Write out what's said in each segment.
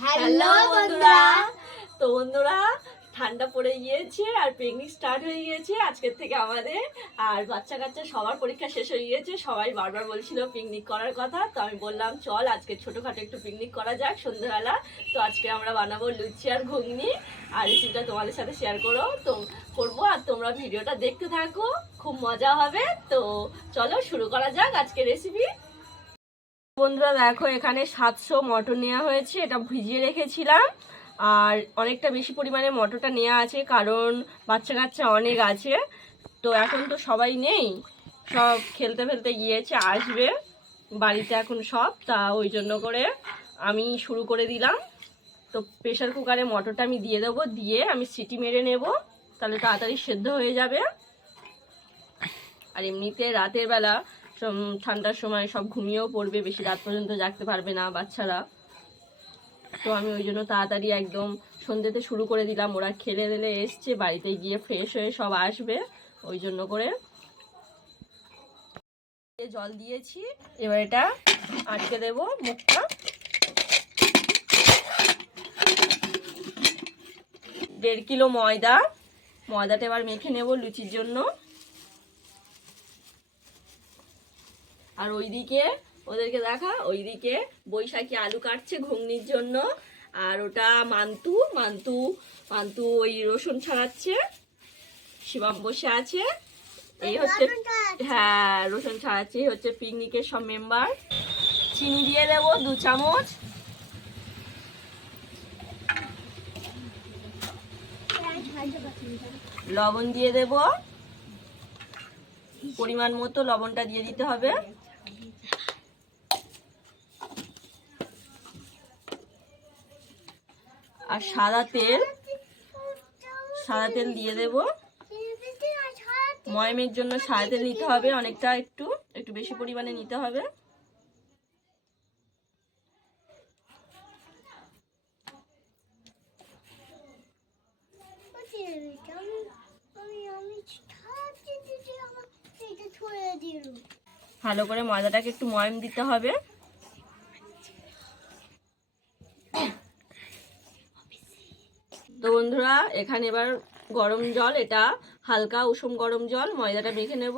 Hello বন্ধুরা। তো বন্ধুরা, ঠান্ডা পড়ে গিয়েছে আর পিকনিক স্টার্ট হয়ে গিয়েছে আজকের থেকে আমাদের। আর বাচ্চা কাচ্চা সবার পরীক্ষা শেষ হয়ে গিয়েছে, সবাই বারবার বলছিল পিকনিক করার কথা। তো আমি বললাম চল আজকে ছোটোখাটো একটু পিকনিক করা যাক সন্ধ্যাবেলা। তো আজকে আমরা বানাবো লুচি আর ঘুগনি, আর রেসিপিটা তোমাদের সাথে শেয়ার করবো। আর তোমরা ভিডিওটা দেখতে থাকো, খুব মজা হবে। তো চলো শুরু করা যাক আজকে রেসিপি। বন্ধুরা দেখো, এখানে 700 মটর নেওয়া হয়েছে, এটা ভিজিয়ে রেখেছিলাম। আর অনেকটা বেশি পরিমাণে মটরটা নেওয়া আছে, কারণ বাচ্চা কাচ্চা অনেক আছে। তো এখন তো সবাই নেই, সব খেলতে ফেলতে গিয়েছে, আসবে বাড়িতে এখন সব। তা ওই জন্য করে আমি শুরু করে দিলাম। তো প্রেশার কুকারে মটরটা আমি দিয়ে দেবো, দিয়ে আমি সিটি মেরে নেব, তাহলে তাড়াতাড়ি সেদ্ধ হয়ে যাবে। আর এমনিতে রাতের বেলা ঠান্ডার সময় সব ঘুমিয়েও পড়বে, বেশি রাত পর্যন্ত জাগতে পারবে না বাচ্চারা। তো আমি ওই জন্য তাড়াতাড়ি একদম সন্ধ্যেতে শুরু করে দিলাম, ওরা খেলে দিলে এসছে, বাড়িতে গিয়ে ফ্রেশ হয়ে সব আসবে, ওই জন্য করে জল দিয়েছি। এবার এটা আটকে দেবো মুখটা। 1.5 কিলো ময়দাটা এবার মেখে নেব লুচির জন্য। আর ওইদিকে ওদেরকে দেখা, ওইদিকে বৈশাখী আলু কাটছে ঘুগনির জন্য। আর ওটা মান্তু ওই রসুন ছাড়াচ্ছে। শিবম বসে আছে, এই হচ্ছে, হ্যাঁ রসুন ছাড়াচ্ছে, এই হচ্ছে পিকনিকের সব মেম্বার। চিনি দিয়ে দেবো 2 চামচ। লবণ দিয়ে দেব, পরিমাণ মতো লবণটা দিয়ে দিতে হবে। আর সাদা তেল দিয়ে দেব। ময়মের জন্য সাদা তেল নিতে হবে অনেকটা, একটু বেশি পরিমাণে নিতে হবে। ভালো করে ময়দাটাকে একটু ময়ম দিতে হবে। তো বন্ধুরা, এখানে এবার গরম জল, এটা হালকা উষুম গরম জল, ময়দাটা মেখে নেব।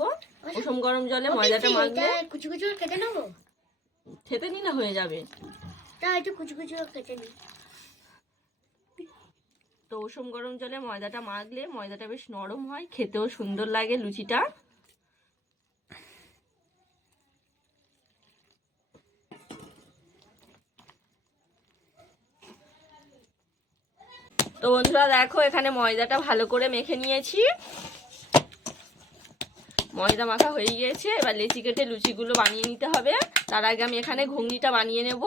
উষুম গরম জলে ময়দাটা মাখলে কুচু কুচু কেটে নেবো, খেতে নিলে হয়ে যাবে। একটু কুচু কুচু কেটে নি। তো উষুম গরম জলে ময়দাটা মাখলে ময়দাটা বেশ নরম হয়, খেতেও সুন্দর লাগে লুচিটা। তো বন্ধুরা দেখো, এখানে ময়দাটা ভালো করে মেখে নিয়েছি, ময়দা মাখা হয়ে গিয়েছে। এবার লেচি কেটে লুচিগুলো বানিয়ে নিতে হবে। তার আগে আমি এখানে ঘুগনিটা বানিয়ে নেব,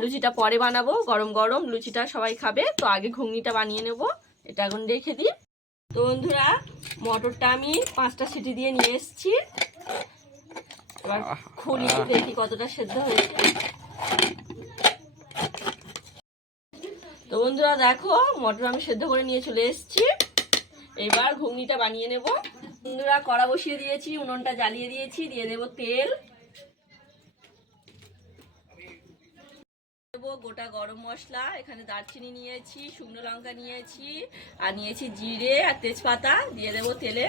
লুচিটা পরে বানাবো, গরম গরম লুচিটা সবাই খাবে। তো আগে ঘুগনিটা বানিয়ে নেব, এটা এখন রেখে দিই। তো বন্ধুরা, মটরটা আমি 5টা সিটি দিয়ে নিয়ে এসেছি, এবার খুলি দেখি কতটা সেদ্ধ হয়েছে। তো বন্ধুরা দেখো, মটর আমি সেদ্ধ করে নিয়ে চলে এসেছি। এবার ঘুগনিটা বানিয়ে নেব। বন্ধুরা, কড়া বসিয়ে দিয়েছি, উনুনটা জ্বালিয়ে দিয়েছি, দিয়ে দেবো তেল, দেবো গোটা গরম মশলা, এখানে দারচিনি নিয়েছি, শুকনো লঙ্কা নিয়েছি, আর নিয়েছি জিরে আর তেজপাতা, দিয়ে দেবো তেলে।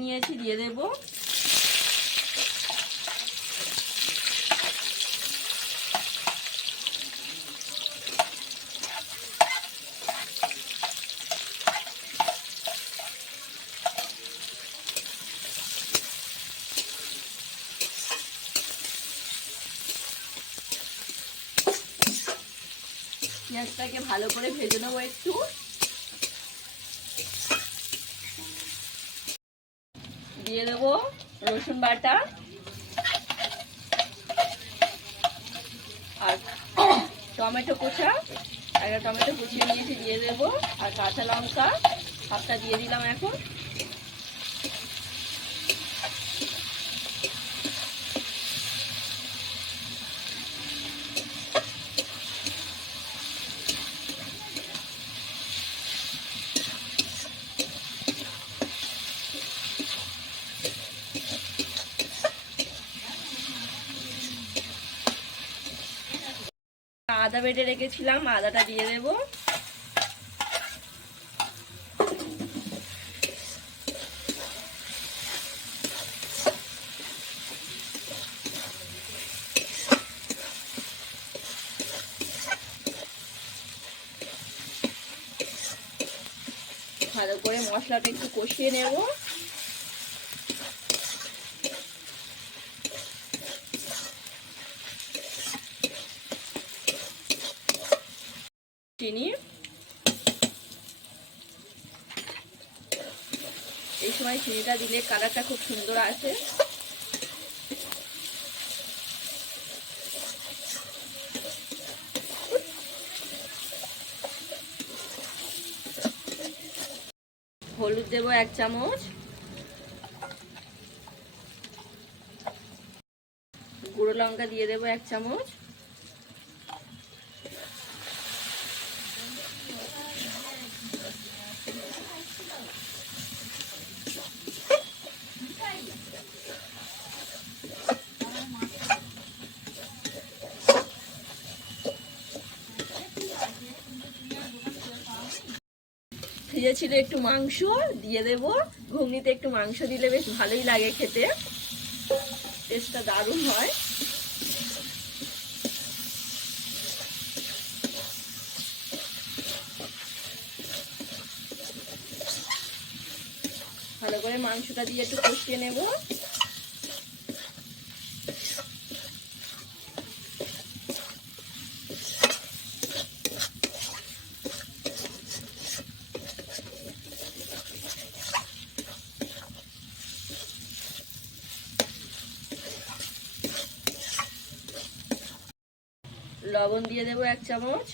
নিয়েছি, দিয়ে দেবো। পেঁয়াজটাকে ভালো করে ভেজে নেবো একটু। দিয়ে দেবো রসুন বাটা আর টমেটো কোচা, একটা টমেটো কুচিয়ে নিয়েছি দিয়ে দেবো, আর কাঁচা লঙ্কা হাফটা দিয়ে দিলাম। এখন আদা বেটে রেখেছিলাম, আদাটা দিয়ে দেবো। ভালো করে মশলাটা একটু কষিয়ে নেব। চিনি, এই সময় চিনিটা দিলে কালারটা খুব সুন্দর আসে। হলুদ দেবো 1 চামচ, গুঁড়ো লঙ্কা দিয়ে দেবো 1 চামচ, ফ্রিজে ছিল একটু মাংস দিয়ে দেব। ঘুগনিতে একটু মাংস দিলে বেশ ভালোই লাগে খেতে, টেস্টটা দারুণ হয়। ভালো করে মাংসটা দিয়ে একটু কষিয়ে নেব। লবণ দিয়ে দেবো 1 চামচ,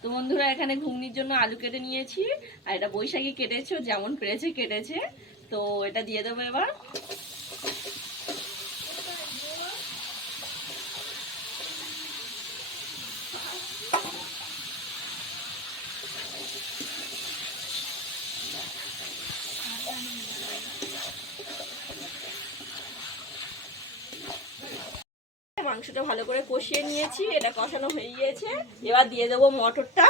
তো বন্ধুরা এখানে ঘুগনির জন্য আলু কেটে নিয়েছি, আর এটা বৈশাখী কেটেছো, যেমন পেরেছে কেটেছে। তো এটা দিয়ে দেবো এবার। মাংসটা ভালো করে কষিয়ে নিয়েছি, এটা কষানো হয়ে গিয়েছে। এবার দিয়ে দেবো মটরটা।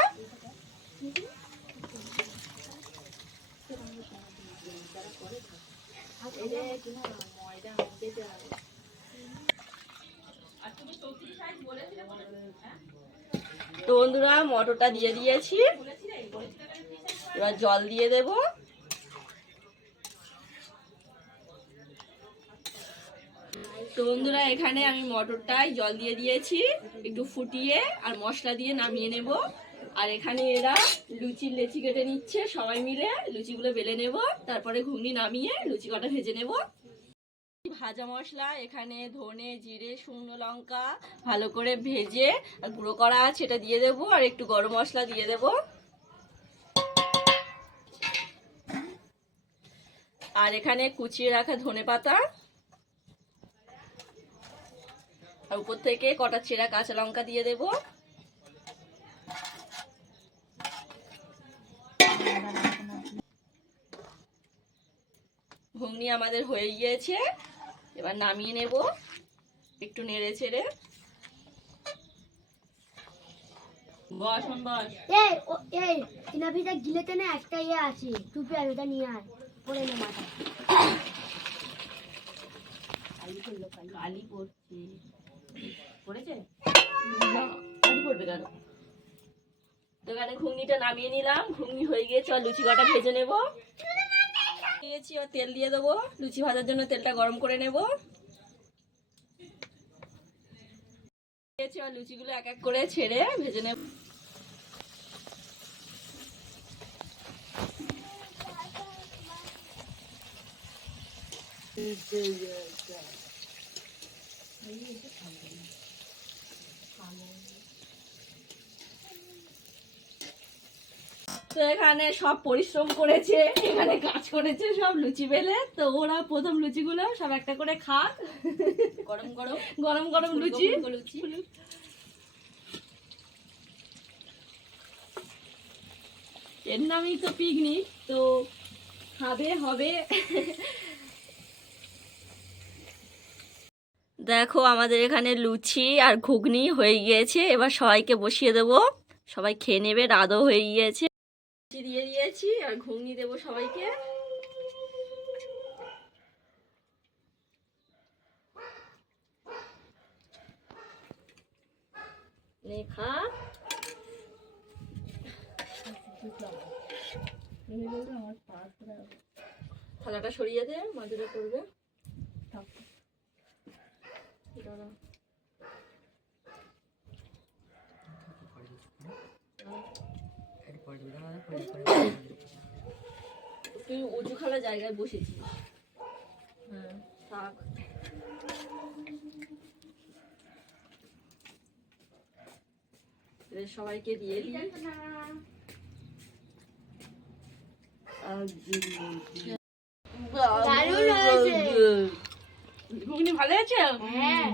তো বন্ধুরা মটরটা দিয়ে দিয়েছি, এবার জল দিয়ে দেব। তো বন্ধুরা এখানে আমি মটরটাই জল দিয়ে দিয়েছি, একটু ফুটিয়ে আর মশলা দিয়ে নামিয়ে নেব। আর এখানে এরা লুচির লেচি কেটে নিচ্ছে, সবাই মিলে লুচিগুলো বেলে নেব, তারপরে ঘুগনি নামিয়ে লুচি কটা ভেজে নেব। ভাজা মশলা এখানে ধনে, জিরে, শুকনো লঙ্কা ভালো করে ভেজে আর গুঁড়ো করা আছে, এটা দিয়ে দেবো। আর একটু গরম মশলা দিয়ে দেব। আর এখানে কুচিয়ে রাখা ধনেপাতা, আর উপর থেকে কটা চেরা কাঁচা লঙ্কা দিয়ে দেব। ঘুগনি আমাদের হয়ে গিয়েছে, এবার নামিয়ে নেব একটু নেড়ে ছেড়ে। এই চিনাপিটা গিলেতে না একটা ইয়ে আছে, টুপি আর ওটা নিয়ে আয়, পরে নে মাথা। কালি পড়ছে, পড়েছে কালি পড়বে কেন? তো এখানে ঘুগনিটা নামিয়ে নিলাম, ঘুগনি হয়ে গিয়েছে। আর লুচি কটা ভেজে নেব। নিয়েছি, আর তেল দিয়ে দেবো। লুচি ভাজার জন্য তেলটা গরম করে নেব। আর লুচিগুলো এক এক করে ছেড়ে ভেজে নেব। তো এখানে সব পরিশ্রম করেছে, এখানে কাজ করেছে সব লুচি বেলে। তো ওরা প্রথম লুচিগুলো সব একটা করে খাক। গরম গরম গরম গরম লুচি লুচি এর নামই তো পিকনিক, তো খাবে হবে। দেখো আমাদের এখানে লুচি আর ঘুগনি হয়ে গিয়েছে, এবার সবাইকে বসিয়ে দেবো, সবাই খেয়ে নেবে। রাতও হয়ে গিয়েছে, লুচি দিয়ে দিয়েছি আর ঘুগনি দেবো সবাইকে। নে খা। থালাটা সরিয়ে দে, মাদুরে করবে। দাঁড়া। তুই উঁচু খালা জায়গায় বসেছিস। হ্যাঁ থাক। এদের সবাইকে দিয়ে দিই। দারুণ হয়েছে। ঘুগনি ভালো আছে? হ্যাঁ।